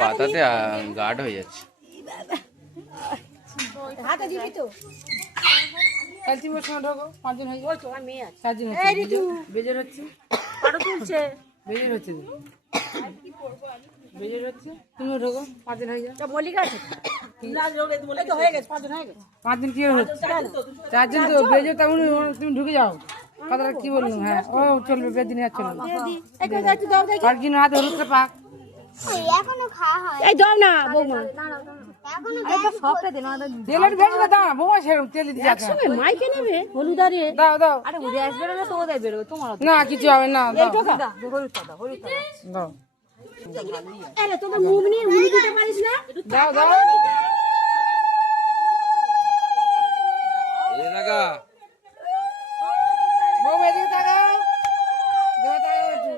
পাতাতে গাঢ় হয়ে যাচ্ছে। হাতে দিবি তো কালচি মোর সঙ্গে ঢোকো, 5 জন হয়ে ওই তোমার মেয়ে আছে। 4 জন এই রিতু বেজের হচ্ছে, ফটো তুলছে। বেজের হচ্ছে বেজের হচ্ছে, তুমিও ঢোকো, 5 জন হয়ে যাও। তো মল্লিকা আছে এই তো হয়ে গেছে 5 জন হয়ে গেছে। 5 জন কি হচ্ছে? 4 জন তো বেজে, তেমন তুমি ঢুকে যাও। কথাটা কি বললাম? হ্যাঁ, ও চলবে, বেদিন আর চলবে। এই কই যাচ্ছি দাও দেখি। আর কিনো হাতে হলুদটা পাক। এখনো খাওয়া হয় এই দাও না বৌমা। এখনো এই তো সবটা দে না তেল একটু বেশি দাও না, বৌমা সেরকম তেল দিতে যাচ্ছে না। একসঙ্গে মাইকে নেবে হলুদারে। দাও দাও। আরে ওরে আসবে না তো ওদের বেরোবে তোমার। না কিছু হবে না, দাও এই টাকা দাও আরে তোদের মুখ নিয়ে উড়ি দিতে পারিস না? দাও দাও। এই লাগা বৌমা এদিকে তাকাও, দেবা তাকাও একটু।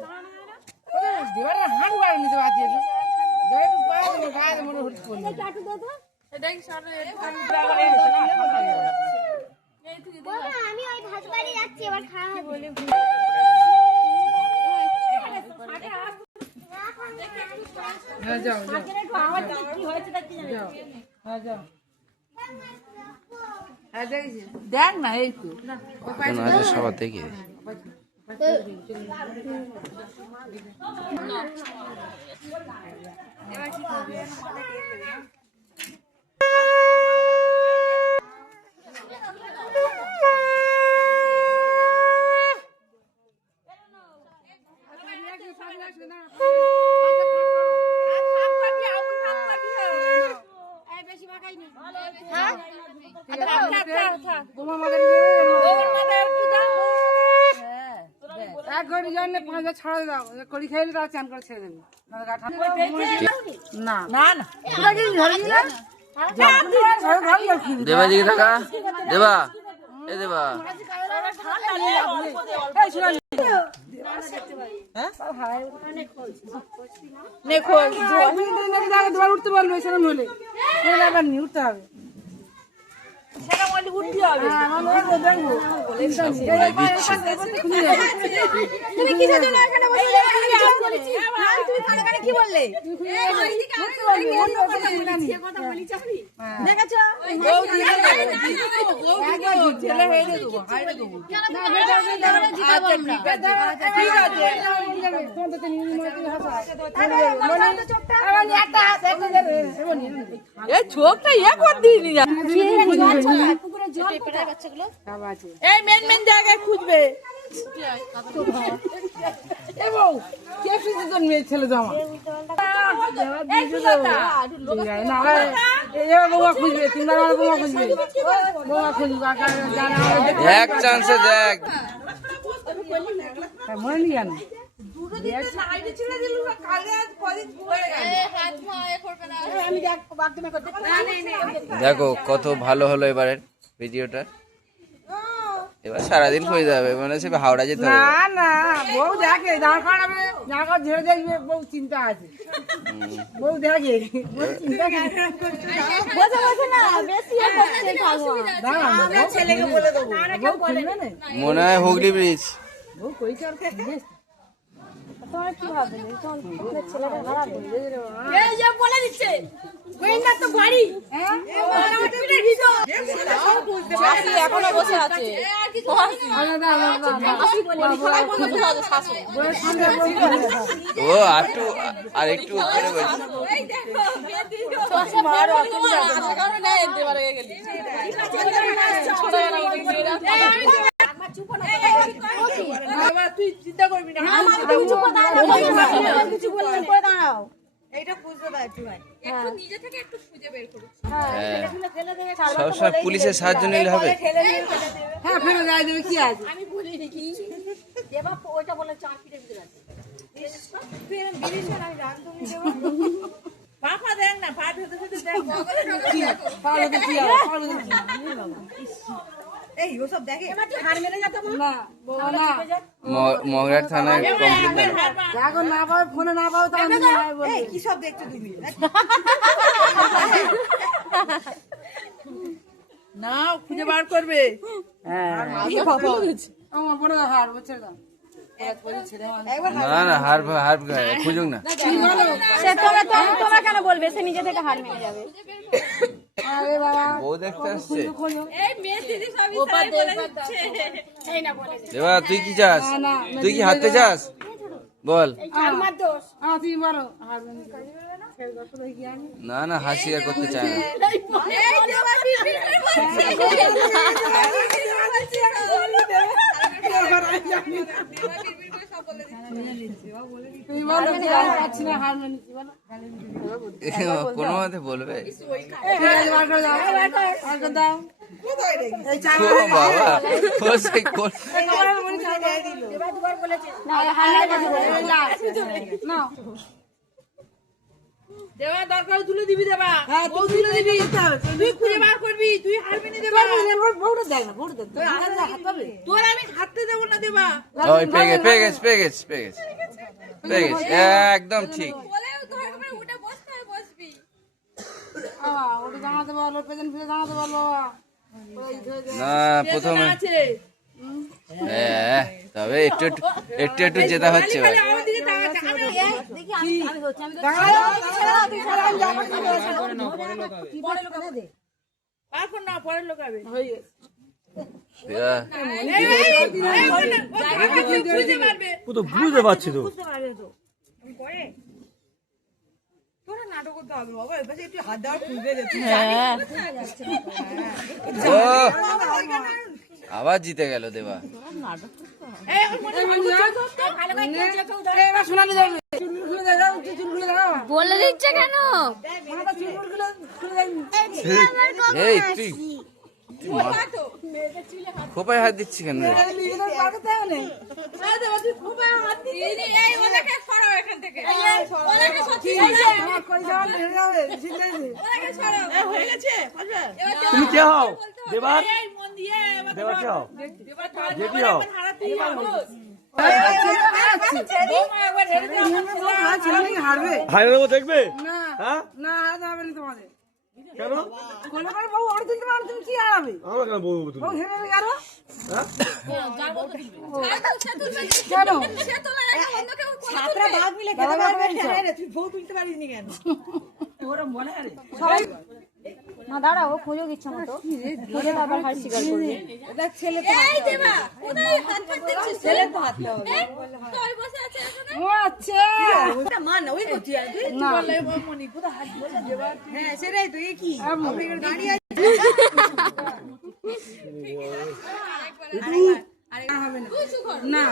দেবার না হাঁটু বাড়ি নিতে পারছি একটু। দেবা একটু গায়ে মনে হচ্ছে করলে। চাটু দে তো। বাবা আমি ওই ভাত বাড়ি যাচ্ছি এবার খাওয়া হবে হ্যাঁ যাও যাও একটু আওয়াজ দে কি হয়েছে দেখি জানি। যাও, হ্যাঁ যাও। হ্যাঁ দেখেছি। দেখ না এই তো। আছে সবার দেখে। এক ঘড়ি জানলে 5,000 ছাড়া দাও, এক ঘড়ি খাইলে তাও চান করে ছেড়ে দেবে। না না না দেবা দিকে থাকা, দেবা এ দেবা তোমার উঠতে পারবে সেরকম হলে আবার নিয়ে উঠতে হবে। কি বললে ছোকটা ইয়ে করে দিইনি এই মেন মেন জায়গায় খুঁজবে ছেলে জমা বৌমা খুঁজবে, তিনবার বৌমা খুঁজবে, বৌমা খুঁজবে এক চান্সে দেখ। মনে নেই জানো দেখো কত ভালো হলো এবারের ভিডিওটা। এবার সারাদিন হয়ে যাবে, মানে সে হাওড়া যেতে হবে। না না বউ দেখে দাঁড় করাবে, দাঁড় ঝেড়ে দেখবে, বউ চিন্তা আছে, বউ দেখে ছেলেকে বলে দেবো বউ খুলবে না, মনে হয় হুগলি ব্রিজ। বউ কইছে আর তোমার কি ভাববে ছেলেটা খারাপ এই যে বলে দিচ্ছে গোয়েন্দা তো বাড়ি এখনো বসে আছে ও একটু আর একটু উপরে বসে তুই চিন্তা করবি না এইটা বুঝতে দাও একটু ভাই নিজে থেকে একটু খুঁজে বের করো সবসময় পুলিশের সাহায্য নিলে হবে। হ্যাঁ ফেলে যাই দেবে কি আছে, আমি বলিনি কি দেবা ওইটা বলে চার ফিটে ভিতরে আছে আমি রান্ধুনি দেব পাপা দেখ না পা ধুতে ধুতে দেখ পারবে তো কি হবে, পারবে তো কি এই ও সব দেখে এবার তুই হার মেরে যা তো না না মগরার থানায় কমপ্লেন দেন। এখন না পাবে, ফোনে না পাবে, তাহলে এই কি সব দেখছো তুমি না খুঁজে বার করবে হ্যাঁ আমার বড় হার বলছে দাও না হার হার খুঁজুক না। সে তোমরা কেন বলবে? সে নিজে থেকে হার মেনে যাবে। আরে বাবা বউ দেখতে আসছে। দেবা তুই কি চাস? তুই কি হারতে চাস? বল। তুমি বলো হার না না হাসি আর করতে চায় না। তুমি বলো পাচ্ছি না হার মেনেছি বলো কোনো মতে বলবে। বার করে দাও বার করে দাও ও বাবা ও সেই কোন দেবা দরকার তুলে দিবি দেবা হ্যাঁ তুই তুলে দিবি তুই খুঁজে বার করবি তুই হার মেনে দেবা বউটা দেখ না বউটা দেখ তোর আমি হাঁটতে দেব না দেবা ওই পেয়ে গেছে একদম ঠিক। ওটা জানাতে বলো প্রেজেন্ট ফিরে জানাতে বলো না প্রথমে আছে হ্যাঁ তবে একটু একটু একটু জেতা হচ্ছে ভাই। আমার দিকে তাকাচ্ছে এখন না পরের লোক হবে হয়ে গেছে ও তো বুঝতে পারছি তো। ও আবার জিতে গেল দেবা। সোনালি যাবে বলে দিচ্ছে কেন? এই তুই খোপায় হাত দিচ্ছি কেন রে? তুমি কে হও? দেবার দেবার কে হও? জেঠি হও? হারবে হাইরে দেবো দেখবে? না হ্যাঁ না হারাবে না তোমাদের কেন? কোলে করে বউ ওর তুলতে পারো তুমি কি হারাবে আমরা কেন বলবো তুমি? বউ হেরে গেল হ্যাঁ? কেন না দাঁড়া, ও খুঁজুক ইচ্ছা মতো, খুঁজে তারপর হার স্বীকার করবে। ও আচ্ছা হ্যাঁ সেটাই তো এ কি দাঁড়িয়ে না